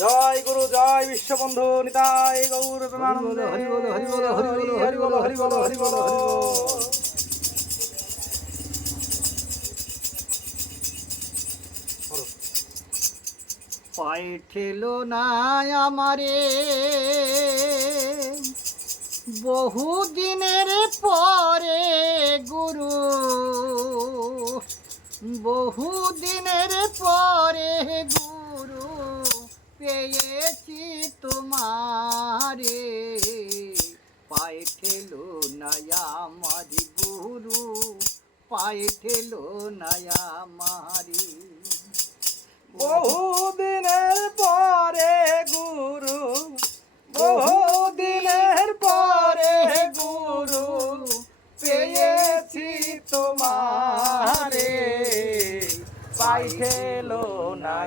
জয় গুরু জয় বিশ্ববন্ধু নিতাই গৌর প্রেমানন্দে। হরি বল হরি বল হরি বল হরি বল হরি বল হরি বল হরি বল। পায়ে ঠেলো না আমারে বহু দিনের পরে গুরু, বহু দিনের পরে গুরু পেয়েছি তোমারে। পায়ে ঠেলো না আমারি গুরু, পায়ে ঠেলো না আমারি। বহুদিনের পরে গুরু, বহুদিনের পরে গুরু পেয়েছি তোমারে। পাই ঠেলো না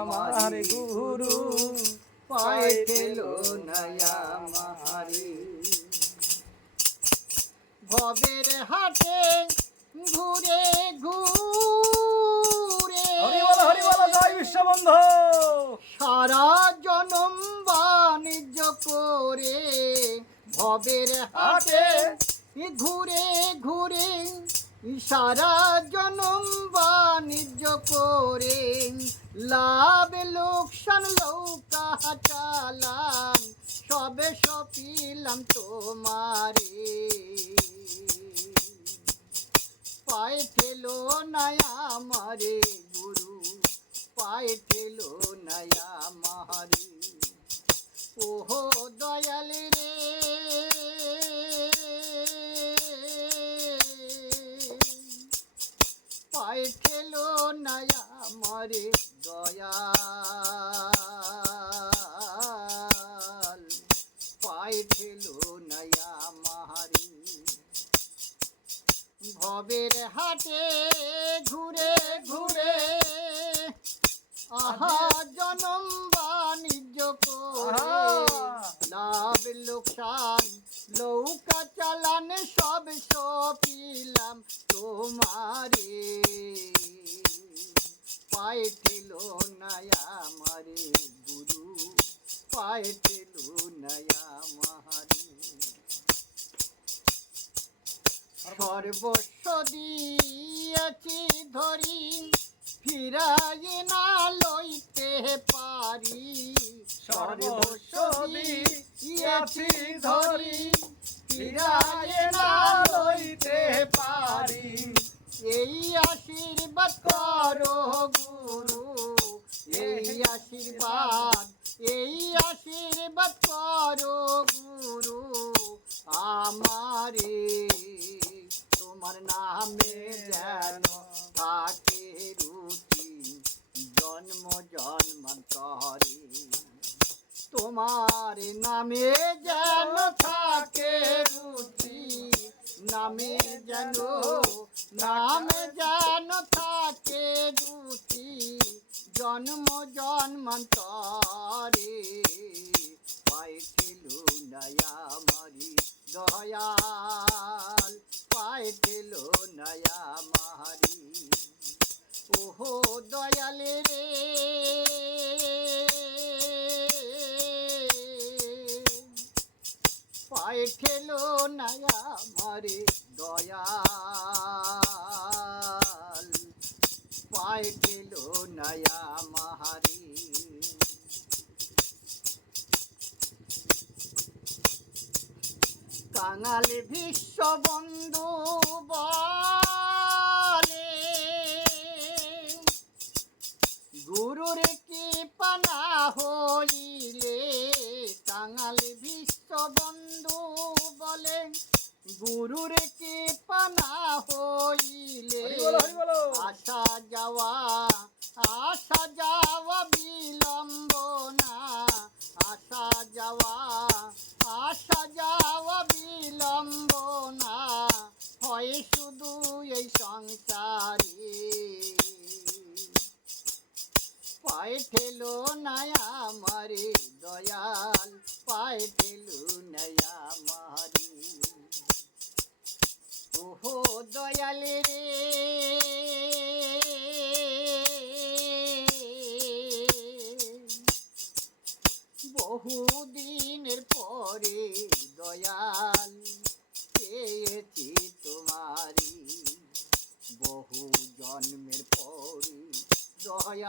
আমার গুরু, পায়ে ঠেলো না আমারি। ভবের হাটে ঘুরে ঘুরে হরি বল জয় বিশ্ববন্ধু। সারা জনম বাণিজ্য করে, ভবের হাটে ঘুরে ঘুরে সারা জনম বাণিজ্য করে, লাভ লোকসান লৌকা চালান সবে সপিলাম তোমারে। পায়ে ঠেলো না আমারে গুরু, পায়ে ঠেলো না আমারে। ওহো দয়াল রে, পায়ে ঠেলো না আমারে দয়াল, পায়ে ঠেলো না আমারে। ভবের হাটে ঘুরে ঘুরে আহা জনম বাণিজ্য করে, লাভ লোকসান লৌকা চালান সব সপিলাম তোমারে। পায়ে ঠেলো না আমারে গুরু, পায়ে ঠেলো না আমারে। সর্বস্ব দিয়েছি ধরি ফিরাই না লইতে পারি, সর্বস্ব দিয়েছি ধরি ফিরাই না লইতে পারি। এই আশীর্বাদ করো গুরু, এই আশীর্বাদ, এই আশীর্বাদ করো গুরু আমারে। তোমার নামে যেন থাকে রুচি জন্ম জন্মান্তরে, তোমার নামে যেন থাকে রুচি, নামে যেন, নামে যেন থাকে রুচি জন্ম জন্মান্তরে। পায়ে ঠেলো না আমারি দয়াল, পায়ে ঠেলো না আমারি। ওহো দয়াল রে, পায়ে ঠেলো না আমারে দয়াল, পায়ে ঠেলো না আমারি। কাঙাল বিশ্ববন্ধু বলে গুরুর কৃপা না হইলে, কাঙাল বিশ্ববন্ধু বলে গুরুর কৃপা না হইলে, আসা যাওয়া, আসা যাওয়া বিলম্ব না, আসা যাওয়া, আসা যাওয়া বিলম্ব না হয় শুধু এই সংসারে। পায়ে ঠেলো না আমারে দয়াল, পায়ে ঠেলো না আমারে। ওহো দয়াল রে, বহুদিনের পরে দয়াল পেয়েছি তোমারি, বহু জন্মের পরে দয়াল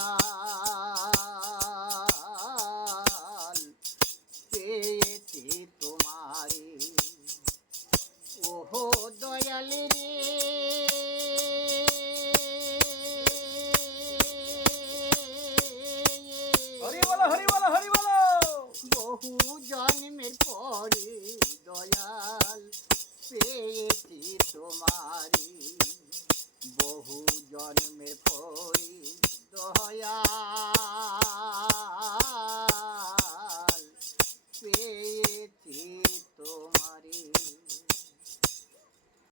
পেয়েছি তোমারি। ওহো দয়াল রে, হরি বলো হরি বলো হরি বলো। বহু জন্মের পরে দয়াল পেয়েছি তোমারি, বহু জন্মের পরে দয়াল